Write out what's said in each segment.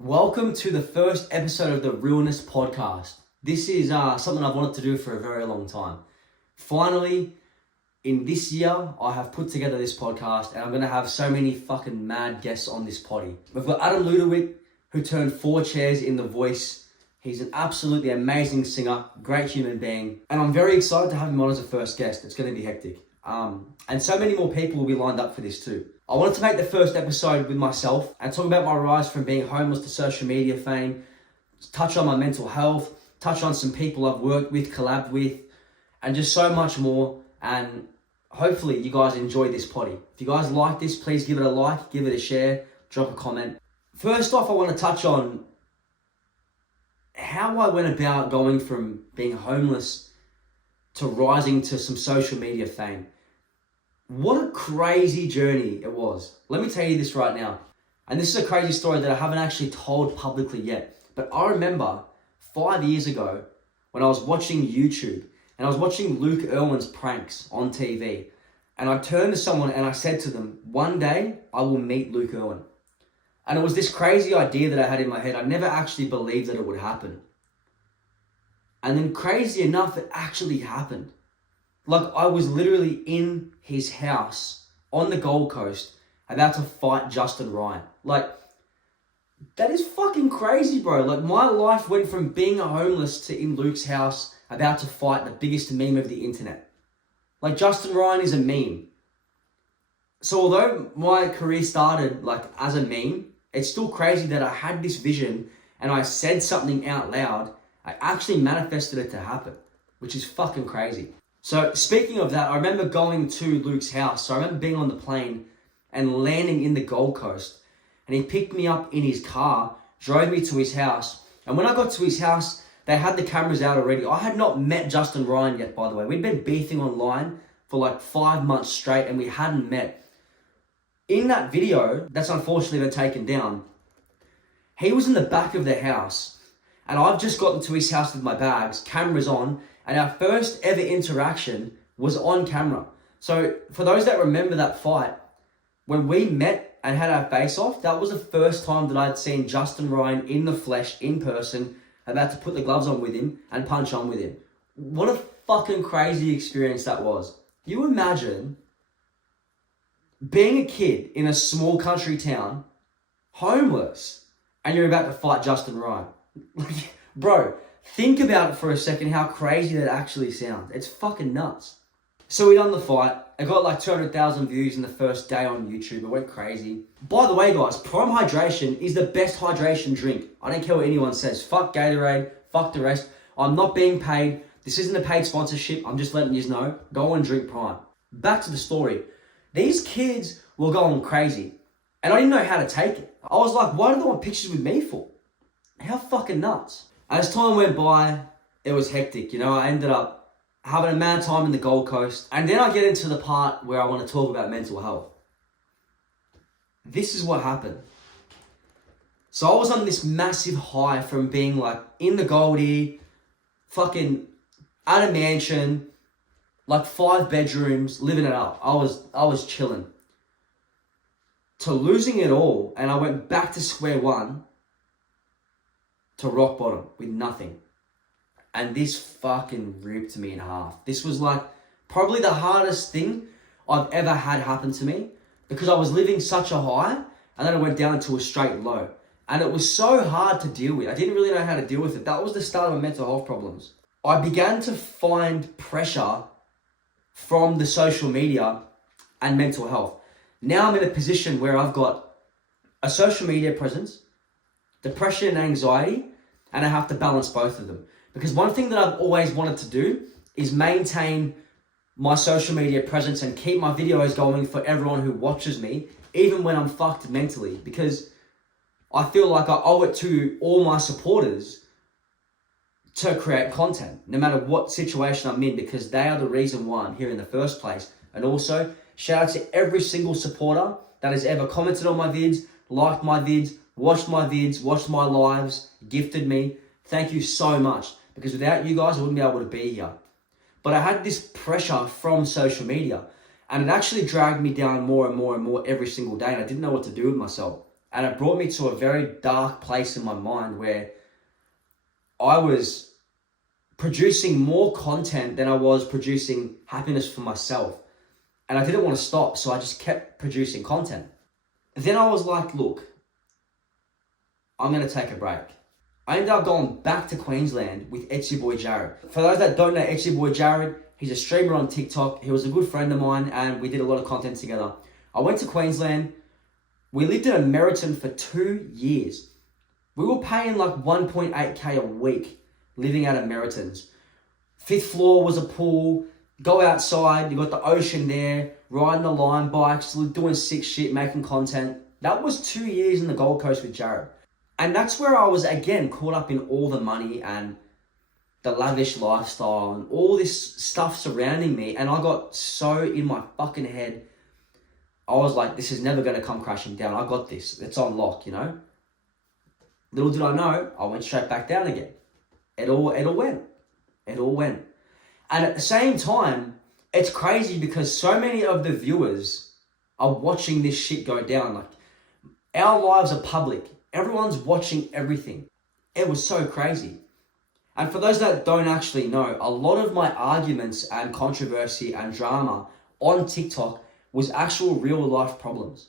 Welcome to the first episode of the Realness Podcast. This is something I've wanted to do for a very long time. Finally, in this year, I have put together this podcast and I'm going to have so many fucking mad guests on this potty. We've got Adam Ludowick, who turned 4 chairs in The Voice. He's an absolutely amazing singer, great human being. And I'm very excited to have him on as a first guest. It's going to be hectic. And so many more people will be lined up for this too. I wanted to make the first episode with myself and talk about my rise from being homeless to social media fame, touch on my mental health, touch on some people I've worked with, collabed with, and just so much more. And hopefully you guys enjoy this potty. If you guys like this, please give it a like, give it a share, drop a comment. First off, I want to touch on how I went about going from being homeless to rising to some social media fame. What a crazy journey it was. Let me tell you this right now. And this is a crazy story that I haven't actually told publicly yet. But I remember 5 years ago when I was watching YouTube and I was watching Luke Irwin's pranks on TV. And I turned to someone and I said to them, one day I will meet Luke Irwin. And it was this crazy idea that I had in my head. I never actually believed that it would happen. And then crazy enough, it actually happened. Like I was literally in his house on the Gold Coast about to fight Justin Ryan. Like, that is fucking crazy, bro. Like my life went from being a homeless to in Luke's house about to fight the biggest meme of the internet. Like Justin Ryan is a meme. So although my career started like as a meme, it's still crazy that I had this vision and I said something out loud. I actually manifested it to happen, which is fucking crazy. So speaking of that, I remember going to Luke's house. So I remember being on the plane and landing in the Gold Coast. And he picked me up in his car, drove me to his house. And when I got to his house, they had the cameras out already. I had not met Justin Ryan yet, by the way. We'd been beefing online for like 5 months straight and we hadn't met. In that video, that's unfortunately been taken down, he was in the back of the house. And I've just gotten to his house with my bags, cameras on, and our first ever interaction was on camera. So for those that remember that fight, when we met and had our face off, that was the first time that I'd seen Justin Ryan in the flesh, in person, about to put the gloves on with him and punch on with him. What a fucking crazy experience that was. You imagine being a kid in a small country town, homeless, and you're about to fight Justin Ryan. Bro, think about it for a second, how crazy that actually sounds. It's fucking nuts. So we done the fight. I got like 200,000 views in the first day on YouTube. It went crazy. By the way, guys, Prime Hydration is the best hydration drink. I don't care what anyone says. Fuck Gatorade. Fuck the rest. I'm not being paid. This isn't a paid sponsorship. I'm just letting you know. Go and drink Prime. Back to the story. These kids were going crazy. And I didn't know how to take it. I was like, why do they want pictures with me for? How fucking nuts. As time went by, it was hectic. You know, I ended up having a mad time in the Gold Coast. And then I get into the part where I want to talk about mental health. This is what happened. So I was on this massive high from being like in the Goldie, fucking at a mansion, like 5 bedrooms, living it up. I was chilling. To losing it all, and I went back to square one, to rock bottom with nothing. And this fucking ripped me in half. This was like probably the hardest thing I've ever had happen to me, because I was living such a high and then I went down to a straight low. And it was so hard to deal with. I didn't really know how to deal with it. That was the start of my mental health problems. I began to find pressure from the social media and mental health. Now I'm in a position where I've got a social media presence, depression and anxiety, and I have to balance both of them. Because one thing that I've always wanted to do is maintain my social media presence and keep my videos going for everyone who watches me, even when I'm fucked mentally. Because I feel like I owe it to all my supporters to create content, no matter what situation I'm in, because they are the reason why I'm here in the first place. And also, shout out to every single supporter that has ever commented on my vids, liked my vids, watched my lives, gifted me. Thank you so much, because without you guys, I wouldn't be able to be here. But I had this pressure from social media, and it actually dragged me down more and more and more every single day, and I didn't know what to do with myself. And it brought me to a very dark place in my mind where I was producing more content than I was producing happiness for myself. And I didn't want to stop, so I just kept producing content. Then I was like, look, I'm going to take a break. I ended up going back to Queensland with Etsy Boy Jared. For those that don't know Etsy Boy Jared, he's a streamer on TikTok. He was a good friend of mine and we did a lot of content together. I went to Queensland. We lived in a Meriton for 2 years. We were paying like 1.8k a week living out of Meritons. 5th floor was a pool. Go outside, you got the ocean there, riding the line bikes, doing sick shit, making content. That was 2 years in the Gold Coast with Jared. And that's where I was, again, caught up in all the money and the lavish lifestyle and all this stuff surrounding me. And I got so in my fucking head, I was like, this is never going to come crashing down. I got this. It's on lock, you know? Little did I know, I went straight back down again. It all went. And at the same time, it's crazy because so many of the viewers are watching this shit go down. Like, our lives are public. Everyone's watching everything. It was so crazy. And for those that don't actually know, a lot of my arguments and controversy and drama on TikTok was actual real life problems.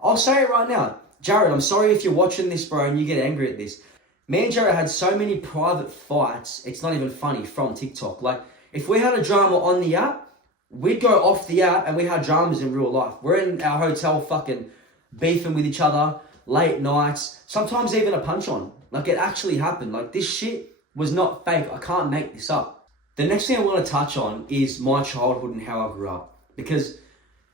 I'll say it right now. Jared, I'm sorry if you're watching this, bro, and you get angry at this. Me and Jared had so many private fights, it's not even funny, from TikTok. Like, if we had a drama on the app, we'd go off the app and we had dramas in real life. We're in our hotel fucking beefing with each other, late nights, sometimes even a punch on. Like, it actually happened. Like, this shit was not fake. I can't make this up. The next thing I want to touch on is my childhood and how I grew up. Because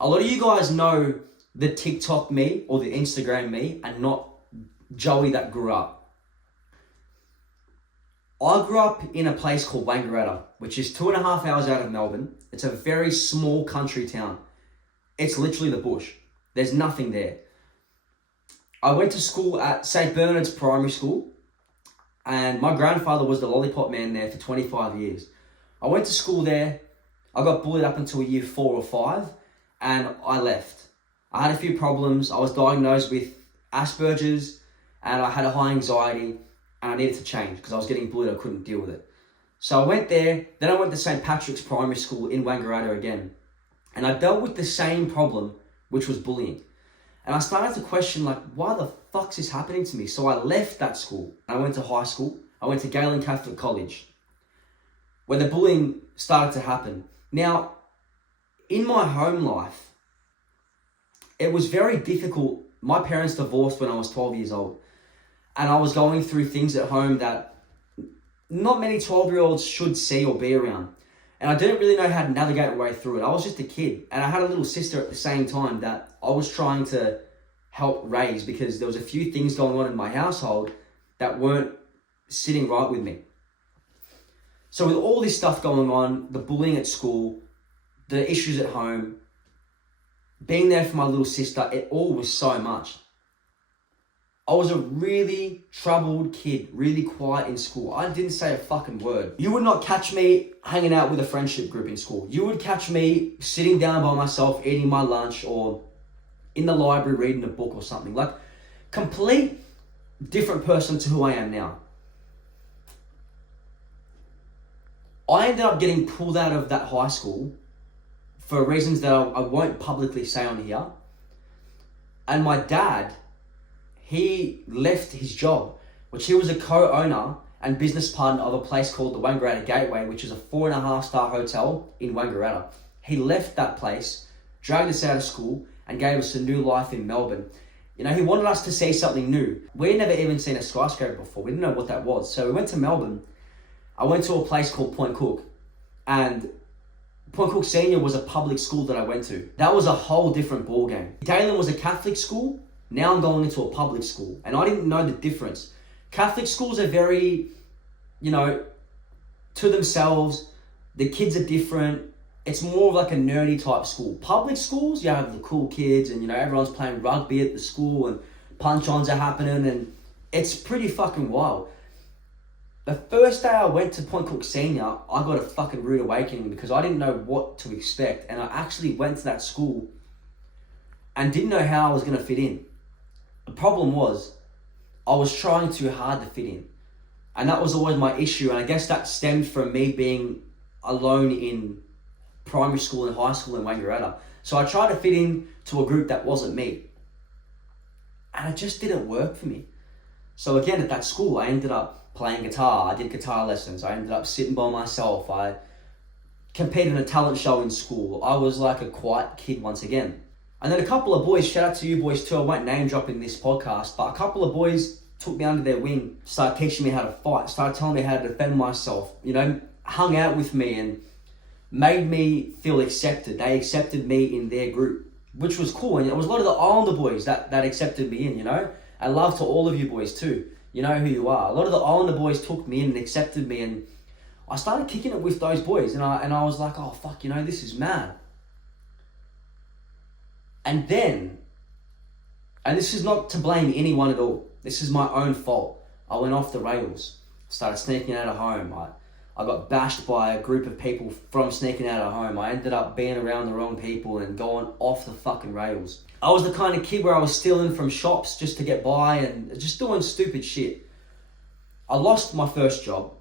a lot of you guys know the TikTok me or the Instagram me and not Joey that grew up. I grew up in a place called Wangaratta, which is 2.5 hours out of Melbourne. It's a very small country town. It's literally the bush. There's nothing there. I went to school at St. Bernard's Primary School, and my grandfather was the lollipop man there for 25 years. I went to school there. I got bullied up until year 4 or 5, and I left. I had a few problems. I was diagnosed with Asperger's, and I had a high anxiety. And I needed to change because I was getting bullied. I couldn't deal with it. So I went there. Then I went to St. Patrick's Primary School in Wangaratta again. And I dealt with the same problem, which was bullying. And I started to question, like, why the fuck's this happening to me? So I left that school. I went to high school. I went to Galen Catholic College, where the bullying started to happen. Now, in my home life, it was very difficult. My parents divorced when I was 12 years old. And I was going through things at home that not many 12-year-olds should see or be around. And I didn't really know how to navigate my way through it. I was just a kid. And I had a little sister at the same time that I was trying to help raise because there was a few things going on in my household that weren't sitting right with me. So with all this stuff going on, the bullying at school, the issues at home, being there for my little sister, it all was so much. I was a really troubled kid, really quiet in school. I didn't say a fucking word. You would not catch me hanging out with a friendship group in school. You would catch me sitting down by myself, eating my lunch, or in the library reading a book or something. Like, complete different person to who I am now. I ended up getting pulled out of that high school for reasons that I won't publicly say on here. And my dad, he left his job, which he was a co-owner and business partner of a place called the Wangaratta Gateway, which is a 4.5-star hotel in Wangaratta. He left that place, dragged us out of school, and gave us a new life in Melbourne. You know, he wanted us to see something new. We'd never even seen a skyscraper before. We didn't know what that was. So we went to Melbourne. I went to a place called Point Cook, and Point Cook Senior was a public school that I went to. That was a whole different ballgame. Galen was a Catholic school. Now I'm going into a public school, and I didn't know the difference. Catholic schools are very, to themselves. The kids are different. It's more of like a nerdy type school. Public schools, you have the cool kids, and everyone's playing rugby at the school, and punch-ons are happening, and it's pretty fucking wild. The first day I went to Point Cook Senior, I got a fucking rude awakening because I didn't know what to expect, and I actually went to that school and didn't know how I was going to fit in. The problem was I was trying too hard to fit in. And that was always my issue. And I guess that stemmed from me being alone in primary school and high school in Wangaratta. So I tried to fit in to a group that wasn't me. And it just didn't work for me. So again, at that school, I ended up playing guitar. I did guitar lessons. I ended up sitting by myself. I competed in a talent show in school. I was like a quiet kid once again. And then a couple of boys, shout out to you boys too, I won't name drop in this podcast, but a couple of boys took me under their wing, started teaching me how to fight, started telling me how to defend myself, hung out with me and made me feel accepted. They accepted me in their group, which was cool. And it was a lot of the older boys that accepted me in, And love to all of you boys too. You know who you are. A lot of the older boys took me in and accepted me, and I started kicking it with those boys, and I was like, oh fuck, this is mad. And then, and this is not to blame anyone at all, this is my own fault. I went off the rails, started sneaking out of home. I got bashed by a group of people from sneaking out of home. I ended up being around the wrong people and going off the fucking rails. I was the kind of kid where I was stealing from shops just to get by and just doing stupid shit. I lost my first job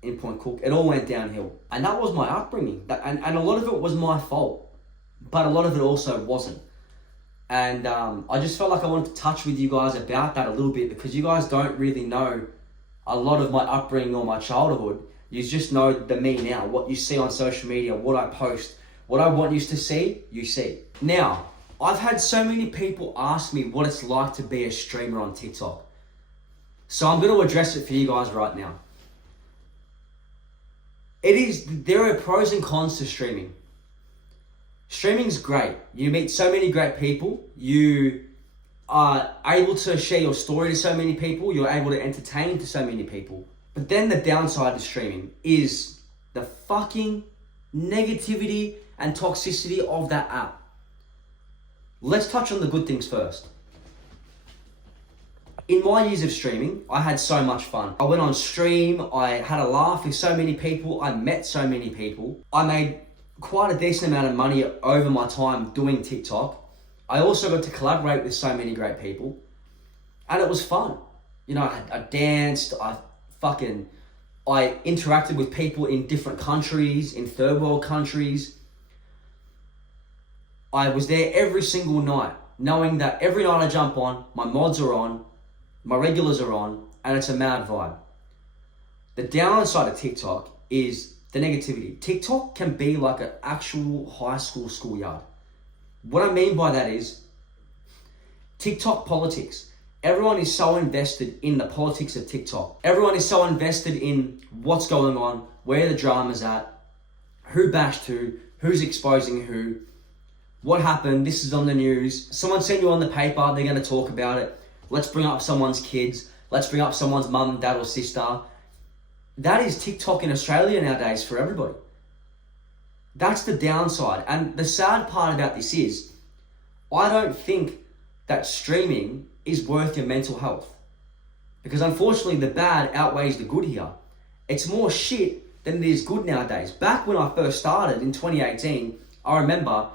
in Point Cook. It all went downhill. And that was my upbringing. And a lot of it was my fault. But a lot of it also wasn't. And I just felt like I wanted to touch with you guys about that a little bit, because you guys don't really know a lot of my upbringing or my childhood. You just know the me now, what you see on social media, what I post, what I want you to see, you see. Now, I've had so many people ask me what it's like to be a streamer on TikTok. So I'm going to address it for you guys right now. There are pros and cons to streaming. Streaming's great. You meet so many great people. You are able to share your story to so many people. You're able to entertain to so many people. But then the downside to streaming is the fucking negativity and toxicity of that app. Let's touch on the good things first. In my years of streaming, I had so much fun. I went on stream, I had a laugh with so many people, I met so many people. I made quite a decent amount of money over my time doing TikTok. I also got to collaborate with so many great people. And it was fun. I danced, I interacted with people in different countries, in third world countries. I was there every single night, knowing that every night I jump on, my mods are on, my regulars are on, and it's a mad vibe. The downside of TikTok is the negativity. TikTok can be like an actual high school schoolyard. What I mean by that is TikTok politics. Everyone is so invested in the politics of TikTok. Everyone is so invested in what's going on, where the drama's at, who bashed who, who's exposing who, what happened, this is on the news. Someone sent you on the paper, they're going to talk about it. Let's bring up someone's kids. Let's bring up someone's mum, dad or sister. That is TikTok in Australia nowadays for everybody. That's the downside. And the sad part about this is, I don't think that streaming is worth your mental health. Because unfortunately, the bad outweighs the good here. It's more shit than it is good nowadays. Back when I first started in 2018, I remember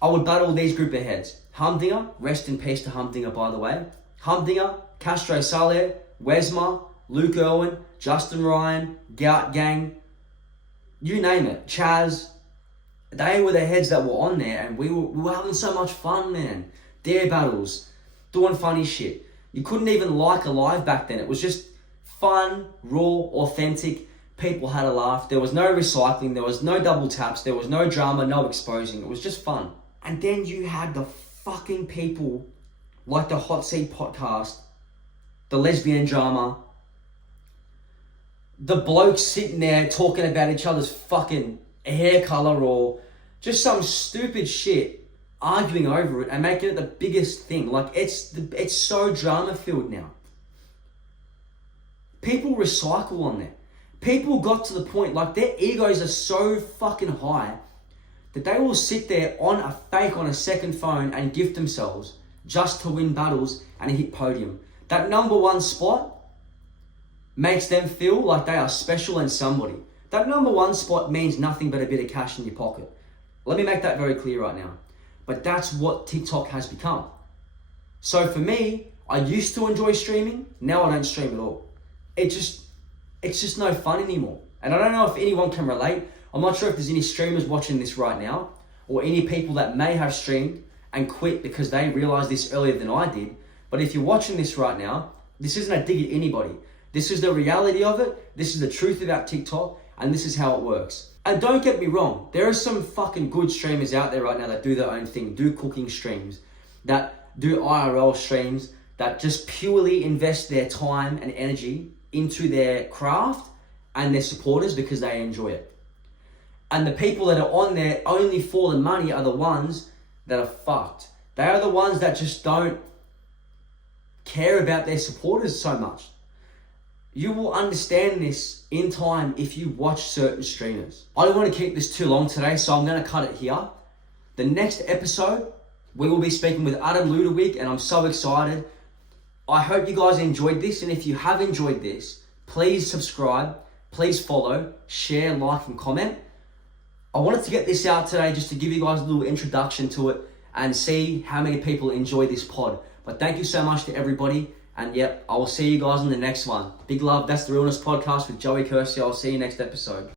I would battle these group of heads. Humdinger, rest in peace to Humdinger by the way. Humdinger, Castro Saleh, Wesma, Luke Irwin, Justin Ryan, Gout Gang, you name it, Chaz. They were the heads that were on there, and we were having so much fun, man. Dare battles, doing funny shit. You couldn't even like a live back then. It was just fun, raw, authentic. People had a laugh. There was no recycling. There was no double taps. There was no drama, no exposing. It was just fun. And then you had the fucking people like the Hot Seat podcast, the lesbian drama, the blokes sitting there talking about each other's fucking hair color or just some stupid shit, arguing over it and making it the biggest thing. Like it's so drama filled now. People recycle on there. People got to the point, like their egos are so fucking high that they will sit there on a second phone and gift themselves just to win battles and hit podium. That number one spot makes them feel like they are special and somebody. That number one spot means nothing but a bit of cash in your pocket. Let me make that very clear right now. But that's what TikTok has become. So for me, I used to enjoy streaming. Now I don't stream at all. It's just no fun anymore. And I don't know if anyone can relate. I'm not sure if there's any streamers watching this right now, or any people that may have streamed and quit because they realized this earlier than I did. But if you're watching this right now, this isn't a dig at anybody. This is the reality of it. This is the truth about TikTok, and this is how it works. And don't get me wrong, there are some fucking good streamers out there right now that do their own thing, do cooking streams, that do IRL streams, that just purely invest their time and energy into their craft and their supporters because they enjoy it. And the people that are on there only for the money are the ones that are fucked. They are the ones that just don't care about their supporters so much. You will understand this in time if you watch certain streamers. I don't want to keep this too long today, so I'm going to cut it here. The next episode, we will be speaking with Adam Ludwig, and I'm so excited. I hope you guys enjoyed this, and if you have enjoyed this, please subscribe, please follow, share, like, and comment. I wanted to get this out today just to give you guys a little introduction to it and see how many people enjoy this pod. But thank you so much to everybody. And yep, I will see you guys in the next one. Big love. That's the Realness Podcast with Joey Kersey. I'll see you next episode.